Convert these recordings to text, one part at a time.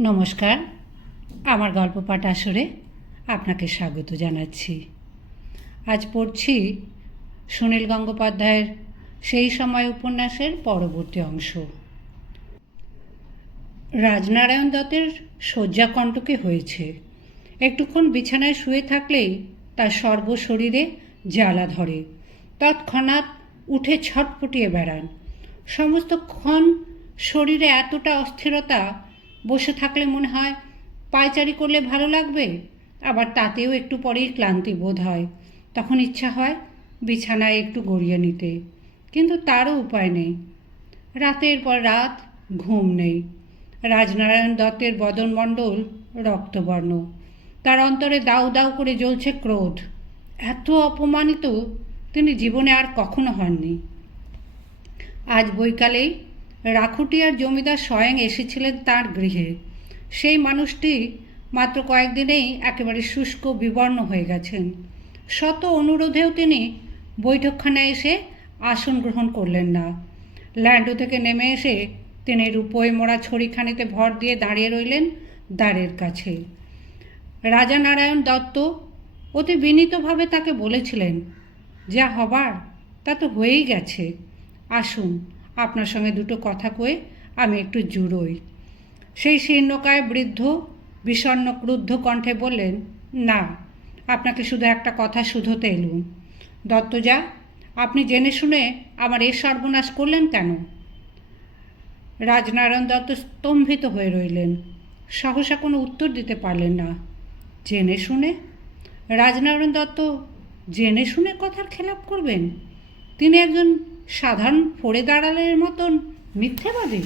নমস্কার, আমার গল্প পাঠ আসরে আপনাকে স্বাগত জানাচ্ছি। আজ পড়ছি সুনীল গঙ্গোপাধ্যায়ের সেই সময় উপন্যাসের পরবর্তী অংশ। রাজনারায়ণ দত্তের শয্যাকণ্টকে হয়েছে। একটুক্ষণ বিছানায় শুয়ে থাকলেই তার সর্বশরীরে জ্বালা ধরে। তৎক্ষণাৎ উঠে ছটপটিয়ে বেড়ান। সমস্তক্ষণ শরীরে এতটা অস্থিরতা বসে থাকলে মনে হয় পায়চারি করলে ভালো লাগবে, আবার তাতেও একটু পরেই ক্লান্তি বোধ হয়। তখন ইচ্ছা হয় বিছানায় একটু গড়িয়ে নিতে। কিন্তু তারও উপায় নেই। রাতের পর রাত ঘুম নেই। রাজনারায়ণ দত্তের বদনমণ্ডল রক্তবর্ণ। তার অন্তরে দাউ দাউ করে জ্বলছে ক্রোধ। এত অপমানিত তিনি জীবনে আর কখনো হননি। আজ বৈকালেই রাখুটিয়ার জমিদার স্বয়ং এসেছিলেন তার গৃহে। সেই মানুষটি মাত্র কয়েকদিনেই একেবারে শুষ্ক, বিবর্ণ হয়ে গেছেন। শত অনুরোধেও তিনি বৈঠকখানায় এসে আসন গ্রহণ করলেন না। ল্যান্ডো থেকে নেমে এসে তিনি রূপোয় মোড়া ছড়িখানিতে ভর দিয়ে দাঁড়িয়ে রইলেন দ্বারের কাছে। রাজা নারায়ণ দত্ত অতি বিনীতভাবে তাকে বলেছিলেন, যা হবার তা তো হয়েই গেছে। আসুন। আপনার সঙ্গে দুটো কথা কয়ে আমি একটু জুড়োই। সেই শীর্ণকায় বৃদ্ধ, বিষণ্ণ, ক্রুদ্ধ কণ্ঠে বললেন, না, আপনাকে শুধু একটা কথা শুধোতে এলুম। দত্তজা, আপনি জেনে শুনে আমার এ সর্বনাশ করলেন কেন? রাজনারায়ণ দত্ত স্তম্ভিত হয়ে রইলেন। সহসা কোনো উত্তর দিতে পারলেন না। জেনে শুনে? রাজনারায়ণ দত্ত জেনে শুনে কথার খেলাপ করবেন? তিনি একজন সাধারণ ফড়ে দাঁড়ালের মতন মিথ্যেবাদী।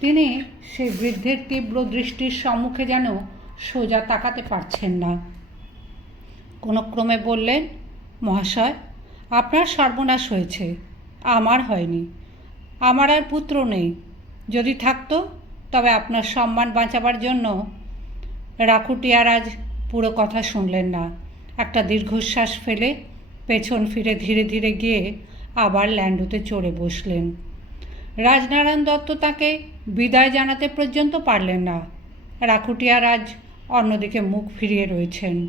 তিনি সেই বৃদ্ধের তীব্র দৃষ্টির সম্মুখে যেন সোজা তাকাতে পারছেন না। কোনো ক্রমে বললেন, মহাশয়, আপনার সর্বনাশ হয়েছে। আমার হয়নি। আমার আর পুত্র নেই। যদি থাকতো, তবে আপনার সম্মান বাঁচাবার জন্য রাখুটিয়ার আজ পুরো কথা শুনলেন না। একটা দীর্ঘশ্বাস ফেলে পেছন ফিরে ধীরে ধীরে গিয়ে আবার ল্যান্ডোতে চড়ে বসলেন। রাজনারায়ণ দত্ত তাকে বিদায় জানাতে পর্যন্ত পারলেন না। রাখুটিয়ার আজ অন্যদিকে মুখ ফিরিয়ে রয়েছেন।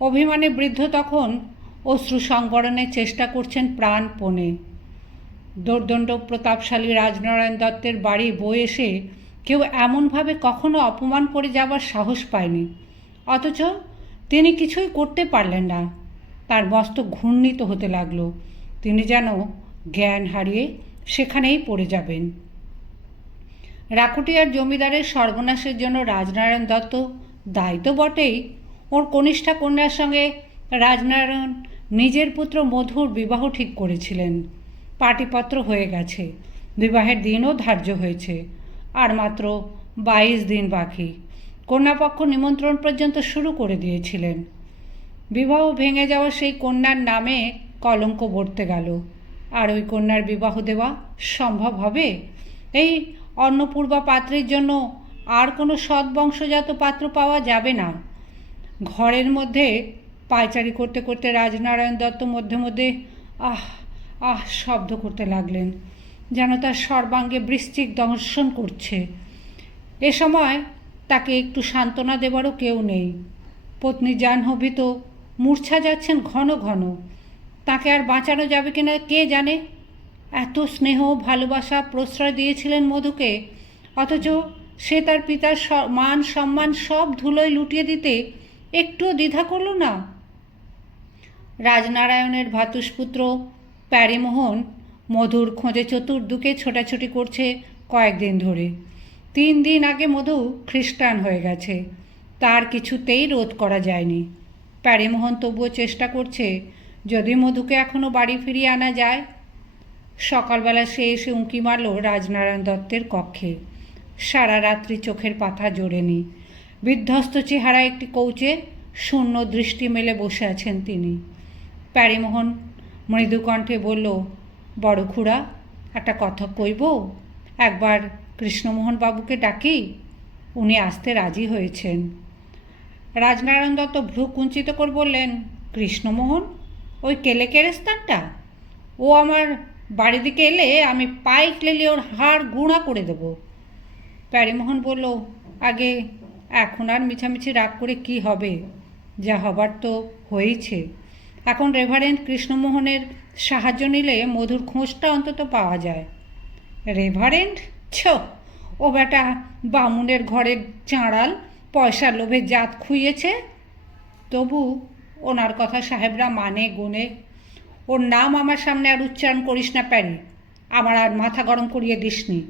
অভিমানে বৃদ্ধ তখন অশ্রু সংবরণের চেষ্টা করছেন প্রাণপণে। দোর্দণ্ড প্রতাপশালী রাজনারায়ণ দত্তের বাড়ি বই এসে কেউ এমনভাবে কখনো অপমান করে যাবার সাহস পায়নি। অথচ তিনি কিছুই করতে পারলেন না। তার মস্তক ঘূর্ণিত হতে লাগল। তিনি যেন জ্ঞান হারিয়ে সেখানেই পড়ে যাবেন। রাকুটিয়ার জমিদারের সর্বনাশের জন্য রাজনারায়ণ দত্ত দায়ী তো বটেই। ওর কনিষ্ঠা কন্যার সঙ্গে রাজনারায়ণ নিজের পুত্র মধুর বিবাহ ঠিক করেছিলেন। পাটিপত্র হয়ে গেছে। বিবাহের দিনও ধার্য হয়েছে। আর মাত্র বাইশ দিন বাকি। কন্যাপক্ষ নিমন্ত্রণ পর্যন্ত শুরু করে দিয়েছিলেন। বিবাহ ভেঙে যাওয়া সেই কন্যার নামে কলঙ্ক বর্তে গেল। আর ওই কন্যার বিবাহ দেওয়া সম্ভব হবে? এই অন্নপূর্বা পাত্রের জন্য আর কোনো সৎ বংশজাত পাত্র পাওয়া যাবে না। ঘরের মধ্যে পায়চারি করতে করতে রাজনারায়ণ দত্ত মধ্যে মধ্যে আহ আহ, শব্দ করতে লাগলেন। যেন তার সর্বাঙ্গে বৃশ্চিক দংশন করছে। এ সময় তাকে একটু সান্ত্বনা দেবারও কেউ নেই। পত্নী জাহ্নবী তো মূর্ছা যাচ্ছেন ঘন ঘন। তাকে আর বাঁচানো যাবে কিনা কে জানে? এত স্নেহ, ভালোবাসা, প্রশ্রয় দিয়েছিলেন মধুকে। অথচ সে তার পিতার মান, সম্মান সব ধুলোয় লুটিয়ে দিতে একটুও দ্বিধা করল না? রাজনারায়ণের ভাতুষপুত্র প্যারিমোহন মধুর খোঁজে চতুর্দিকে ছোটাছুটি করছে কয়েকদিন ধরে। তিন দিন আগে মধু খ্রিস্টান হয়ে গেছে। তার কিছুতেই রোধ করা যায়নি। প্যারিমোহন তবুও চেষ্টা করছে যদি মধুকে এখনও বাড়ি ফিরিয়ে আনা যায়? সকালবেলা সে এসে উঁকি মারল রাজনারায়ণ দত্তের কক্ষে। সারা রাত্রি চোখের পাতা জোড়েনি। বিধ্বস্ত চেহারা একটি কৌচে শূন্য দৃষ্টি মেলে বসে আছেন তিনি। প্যারিমোহন মৃদুকণ্ঠে বলল, বড় খুড়া, একটা কথা কইব একবার কৃষ্ণমোহন বাবুকে ডাকি, উনি আসতে রাজি হয়েছেন। রাজনারায়ণ দত্ত ভ্রু কুঞ্চিত করে বললেন, কৃষ্ণমোহন ওই কেলে কেরেস্তানটা ও আমার বাড়ি দিকে এলে আমি পাইক লেলে ওর হাড় গুঁড়া করে দেব। প্যারিমোহন বলল, আগে এখন আর মিছামিছি রাগ করে কি হবে? যা হবার তো হয়েইছে। এখন রেভারেন্ট কৃষ্ণমোহনের সাহায্য নিলে মধুর খোঁজটা অন্তত পাওয়া যায়। রেভারেন্ট? ছ, ও বেটা বামুনের ঘরের চাঁড়াল পয়সার লোভে জাত খুইয়েছে? তবু ওনার কথা সাহেবরা মানে গুনে। ওর নাম আমার সামনে আর উচ্চারণ করিস না প্যারি আমার আর মাথা গরম করিয়ে দিসনি।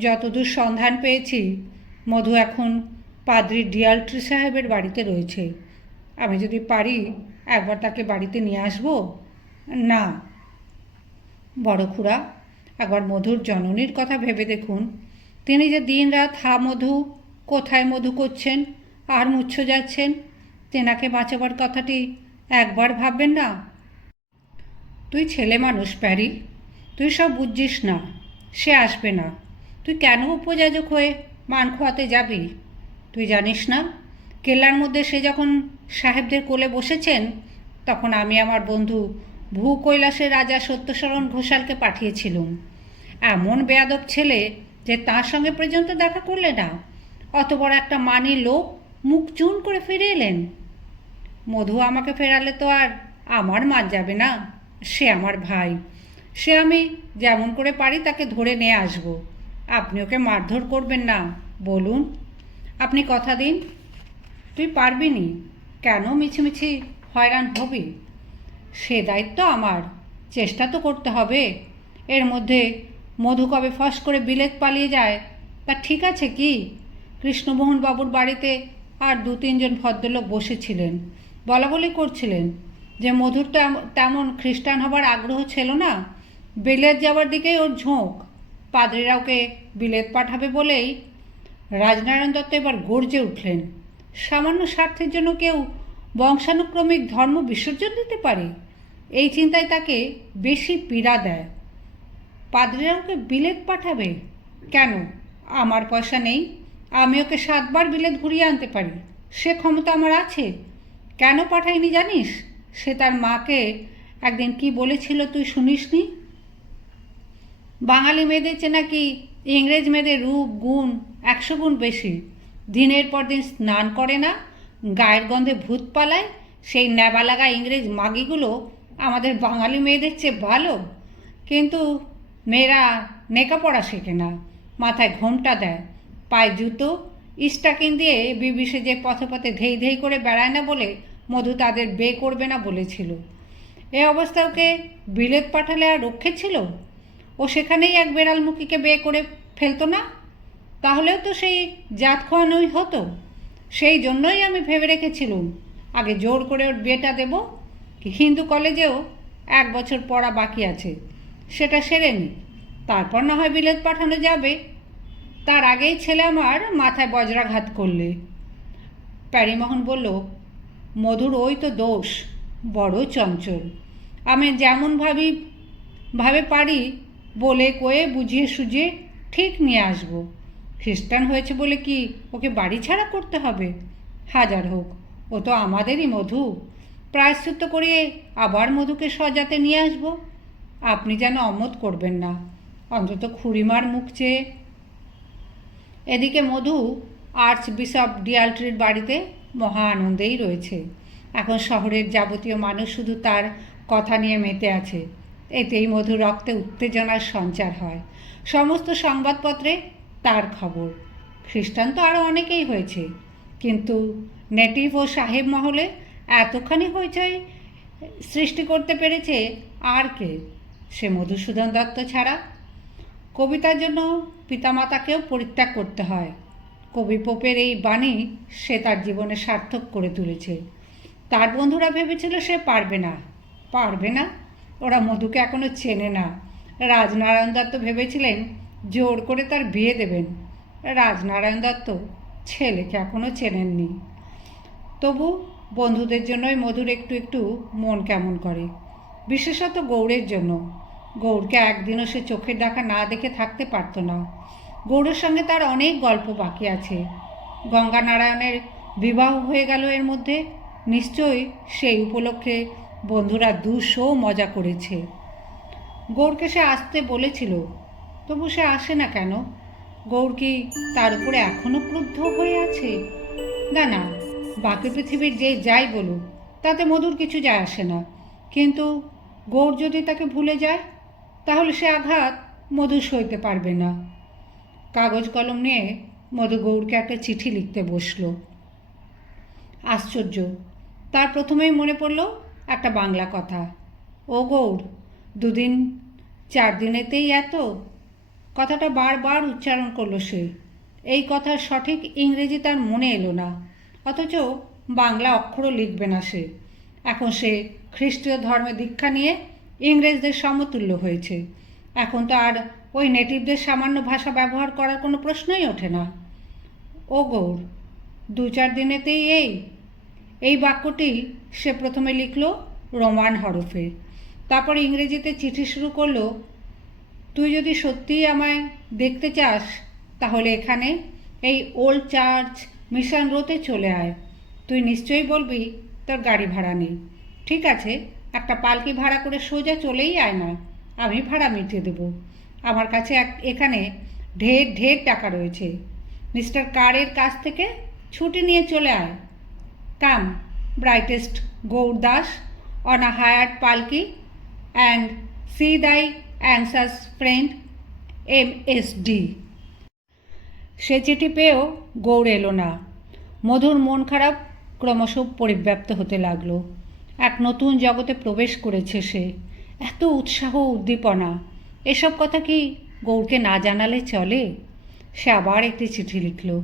যতদূর সন্ধান পেয়েছি, মধু এখন পাদ্রি ডিয়ালট্রি সাহেবের বাড়িতে রয়েছে। আমি যদি পারি, একবার তাকে বাড়িতে নিয়ে আসব? না। বড় খুড়া, একবার মধুর জননীর কথা ভেবে দেখুন। তিনি যে দিন রাত হা মধু, কোথায় মধু করছেন? আর মুচ্ছ যাচ্ছেন? তেনাকে বাঁচাবার কথাটি একবার ভাববেন না। তুই ছেলে মানুষ, প্যারি। তুই সব বুঝছিস না। সে আসবে না। তুই কেন উপযাজক হয়ে মান খোয়াতে যাবি? তুই জানিস না, কেল্লার মধ্যে সে যখন সাহেবদের কোলে বসেছেন, তখন আমি আমার বন্ধু ভূ কৈলাসের রাজা সত্যশরণ ঘোষালকে পাঠিয়েছিলুম। এমন বেয়াদব ছেলে যে তার সঙ্গে পর্যন্ত দেখা করলে না অত বড় একটা মানি লোক মুখ চুন করে ফিরে এলেন। মধু আমাকে ফেরালে তো আর আমার মার যাবে না। সে আমার ভাই। সে আমি যেমন করে পারি তাকে ধরে নিয়ে আসব। আপনি ওকে মারধর করবেন না। বলুন। আপনি কথা দিন। তুই পারবি নি? কেন মিছিমিছি হয়রান হবি? সে দায়িত্ব আমার। চেষ্টা তো করতে হবে। এর মধ্যে মধু কবে ফস করে বিলেত পালিয়ে যায়, তা ঠিক আছে কি? কৃষ্ণমোহন বাবুর বাড়িতে আর দু তিনজন ভদ্রলোক বসেছিলেন। বলা বলি করছিলেন যে মধুর তেমন খ্রিস্টান হবার আগ্রহ ছিল না। বিলেত যাওয়ার দিকেই ওর ঝোঁক। পাদ্রীরা ওকে বিলেত পাঠাবে বলেই রাজনারায়ণ দত্ত এবার গর্জে উঠলেন। সামান্য স্বার্থের জন্য কেউ বংশানুক্রমিক ধর্ম বিসর্জন দিতে পারে? এই চিন্তায় তাকে বেশি পীড়া দেয়। পাদ্রীরা ওকে বিলেত পাঠাবে? কেন? আমার পয়সা নেই। আমি ওকে সাতবার বিলেত ঘুরিয়ে আনতে পারি। সে ক্ষমতা আমার আছে। কেন পাঠাইনি জানিস? সে তার মাকে একদিন কি বলেছিল তুই শুনিসনি? বাঙালি মেয়েদের চেয়ে নাকি ইংরেজ মেয়েদের রূপ, গুণ একশো গুণ বেশি। দিনের পর দিন স্নান করে না, গায়ের গন্ধে ভূত পালায়, সেই ন্যাবা লাগা ইংরেজ মাগিগুলো আমাদের বাঙালি মেয়েদের চেয়ে ভালো। কিন্তু মেয়েরা নেকাপড়া শেখে না, মাথায় ঘোমটা দেয়, পায়ে জুতো, ইস্টাকিন দিয়ে বিবিসে যে পথে পথে ধেই ধেই করে বেড়ায় না বলে মধু তাদের বে করবে না বলেছিল। এ অবস্থা ওকে বিলেত পাঠালে আর রক্ষে ছিল? ও সেখানেই এক বেড়ালমুখীকে বিয়ে করে ফেলতো না? তাহলেও তো সেই জাত খোয়ানোই হতো। সেই জন্যই আমি ভেবে রেখেছিলুম, আগে জোর করে ওর বিয়েটা দেব। হিন্দু কলেজেও এক বছর পড়া বাকি আছে, সেটা সেরে নি। তারপর না হয় বিলেত পাঠানো যাবে। তার আগেই ছেলে আমার মাথায় বজ্রাঘাত করলে। প্যারিমোহন বলল মধুর ওই তো দোষ, বড় চঞ্চল। আমি যেমন ভাবি, ভাবে পারি, বলে কয়ে বুঝিয়ে সুঝিয়ে ঠিক নিয়ে আসব। খ্রিস্টান হয়েছে বলে কি ওকে বাড়ি ছাড়া করতে হবে? হাজার হোক, ও তো আমাদেরই মধু। প্রায়শ্চিত্ত করিয়ে আবার মধুকে সজাতে নিয়ে আসব। আপনি যেন অমত করবেন না, অন্তত খুড়িমার মুখ চেয়ে। এদিকে মধু আর্চ বিশপ ডিয়ালট্রির বাড়িতে মহা আনন্দেই রয়েছে। এখন শহরের যাবতীয় মানুষ শুধু তার কথা নিয়ে মেতে আছে। এতেই মধু রক্তে উত্তেজনার সঞ্চার হয়। সমস্ত সংবাদপত্রে তার খবর। খ্রিস্টান তো আরও অনেকেই হয়েছে। কিন্তু নেটিভ ও সাহেব মহলে এতখানি হইচই সৃষ্টি করতে পেরেছে আর কে? সে মধুসূদন দত্ত ছাড়া। কবিতার জন্য পিতামাতাকেও পরিত্যাগ করতে হয়। কবি পোপের এই বাণী সে তার জীবনে সার্থক করে তুলেছে। তার বন্ধুরা ভেবেছিল সে পারবে না। পারবে না? ওরা মধুকে এখনও চেনে না। রাজনারায়ণ দত্ত ভেবেছিলেন জোর করে তার বিয়ে দেবেন। রাজনারায়ণ দত্ত ছেলেকে এখনও চেনেননি। তবু বন্ধুদের জন্যই মধুর একটু একটু মন কেমন করে। বিশেষত গৌড়ের জন্য। গৌরকে একদিনও সে চোখের দেখা না দেখে থাকতে পারতো না। গৌড়ের সঙ্গে তার অনেক গল্প বাকি আছে। গঙ্গা নারায়ণের বিবাহ হয়ে গেল এর মধ্যে। নিশ্চয়ই সেই উপলক্ষে বন্ধুরা দুশো মজা করেছে। গৌরকে সে আসতে বলেছিল, তবু সে আসে না কেন? গৌর কি তার উপরে এখনও ক্রুদ্ধ হয়ে আছে? না না, বাকি পৃথিবীর যে যাই বলুক, তাতে মধুর কিছু যায় আসে না। কিন্তু গৌর যদি তাকে ভুলে যায়, তাহলে সে আঘাত মধু সইতে পারবে না। কাগজ কলম নিয়ে মধু গৌরকে একটা চিঠি লিখতে বসল। আশ্চর্য। তার প্রথমেই মনে পড়ল একটা বাংলা কথা। ও গৌর, দুদিন, চার দিনেতেই এত? কথাটা বারবার উচ্চারণ করল সে। এই কথার সঠিক ইংরেজি তার মনে এলো না, অথচ বাংলা অক্ষরও লিখবে না সে। এখন সে খ্রিস্টীয় ধর্মে দীক্ষা নিয়ে ইংরেজদের সমতুল্য হয়েছে। এখন তো আর ওই নেটিভদের সামান্য ভাষা ব্যবহার করার কোনো প্রশ্নই ওঠে না। ও গৌর দু চার দিনেতেই এই এই বাক্যটি সে প্রথমে লিখল রোমান হরফে, তারপর ইংরেজিতে চিঠি শুরু করল, তুই যদি সত্যিই আমায় দেখতে চাস, তাহলে এখানে এই ওল্ড চার্চ মিশন রোতে চলে আয়। তুই নিশ্চয়ই বলবি তোর গাড়ি ভাড়া নেই। ঠিক আছে, একটা পালকি ভাড়া করে সোজা চলেই আয় না। আমি ভাড়া মিটিয়ে দেবো। আমার কাছে এক, এখানে ঢের ঢের টাকা রয়েছে। মিস্টার কারের কাছ থেকে ছুটি নিয়ে চলে আয়। Come, brightest Gour Das on a hired palki, and see thy anxious friend, M S D. সে চিঠি পেয়েও গৌর এলো না। মধুর মন খারাপ ক্রমশ পরিব্যাপ্ত হতে লাগল। এক নতুন জগতে প্রবেশ করেছে সে। এত উৎসাহ উদ্দীপনা। এসব কথা কি গৌরকে না জানালে চলে? সে আবার একটি চিঠি লিখল।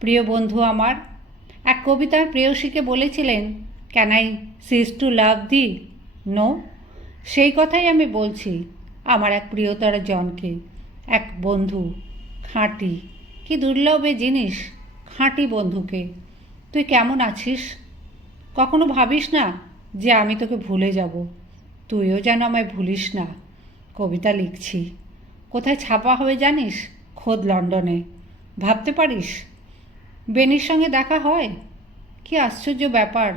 প্রিয় বন্ধু আমার, এক কবিতার প্রেয়সীকে বলেছিলেন can I cease to love thee no সেই কথাই আমি বলছি আমার এক প্রিয়তর জনকে। এক বন্ধু, খাঁটি। কি দুর্লভ জিনিস, খাঁটি বন্ধুকে। তুই কেমন আছিস? কখনো ভাবিস না যে আমি তোকে ভুলে যাব। তুইও যেন আমায় ভুলিস না। কবিতা লিখছি। কোথায় ছাপা হবে জানিস? খোদ লন্ডনে। ভাবতে পারিস? বেনির সঙ্গে দেখা হয়? কি আশ্চর্য ব্যাপার।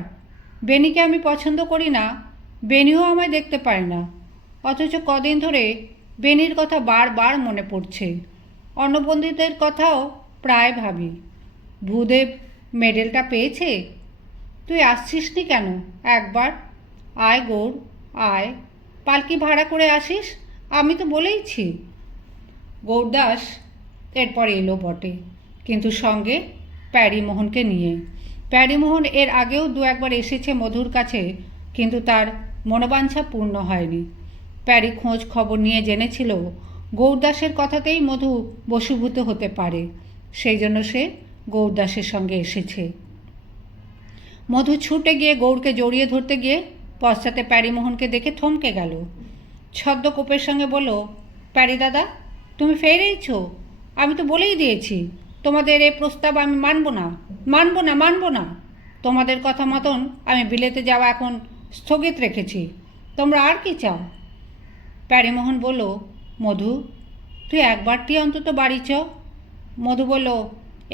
বেনিকে আমি পছন্দ করি না। বেনিও আমায় দেখতে পায় না। অথচ কদিন ধরে বেনির কথা বারবার মনে পড়ছে। অন্নবন্ধীদের কথাও প্রায় ভাবি। ভূদেব মেডেলটা পেয়েছে? তুই আসছিস নি কেন? একবার? আয় গৌর। আয়, পালকি ভাড়া করে আসিস? আমি তো বলেইছি। গৌরদাস এরপর এলো বটে, কিন্তু সঙ্গে প্যারিমোহনকে নিয়ে। প্যারিমোহন এর আগেও দু একবার এসেছে মধুর কাছে, কিন্তু তার মনোবাঞ্ছা পূর্ণ হয়নি। প্যারি খোঁজ খবর নিয়ে জেনেছিল, গৌরদাসের কথাতেই মধু বসুভূত হতে পারে। সেই জন্য সে গৌরদাসের সঙ্গে এসেছে। মধু ছুটে গিয়ে গৌরকে জড়িয়ে ধরতে গিয়ে পশ্চাতে প্যারিমোহনকে দেখে থমকে গেল। ছদ্ম কোপের সঙ্গে বলল, প্যারি দাদা, তুমি ফেরেইছ আমি তো বলেই দিয়েছি, তোমাদের এ প্রস্তাব আমি মানব না মানব না মানব না। তোমাদের কথা মতন আমি বিলেতে যাওয়া এখন স্থগিত রেখেছি। তোমরা আর কি চাও? প্যারিমোহন বলল, মধু, তুই একবারটি অন্তত বাড়ি চ। মধু বলল,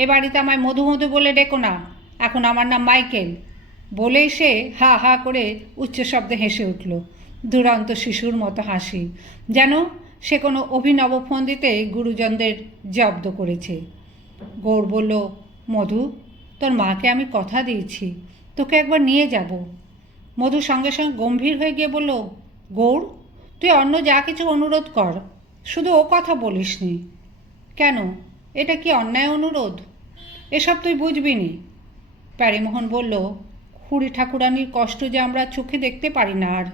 এ বাড়িতে আমায় মধু মধু বলে ডেকো না, এখন আমার নাম মাইকেল। বলেই সে হা হা করে উচ্চ শব্দে হেসে উঠল। দুরন্ত শিশুর মতো হাসি। যেন সে কোনো অভিনব ফন্দিতে গুরুজনদের জব্দ করেছে। গৌর বলল, মধু, তোর মাকে আমি কথা দিয়েছি। তোকে একবার নিয়ে যাব। মধু সঙ্গে সঙ্গে গম্ভীর হয়ে গিয়ে বলল, গৌর, তুই অন্য যা কিছু অনুরোধ কর। শুধু ও কথা বলিস নি কেন? এটা কি অন্যায় অনুরোধ? এসব তুই বুঝবি নি? প্যারিমোহন বলল খুড়ি ঠাকুরানির কষ্ট যে আমরা চোখে দেখতে পারি না আর।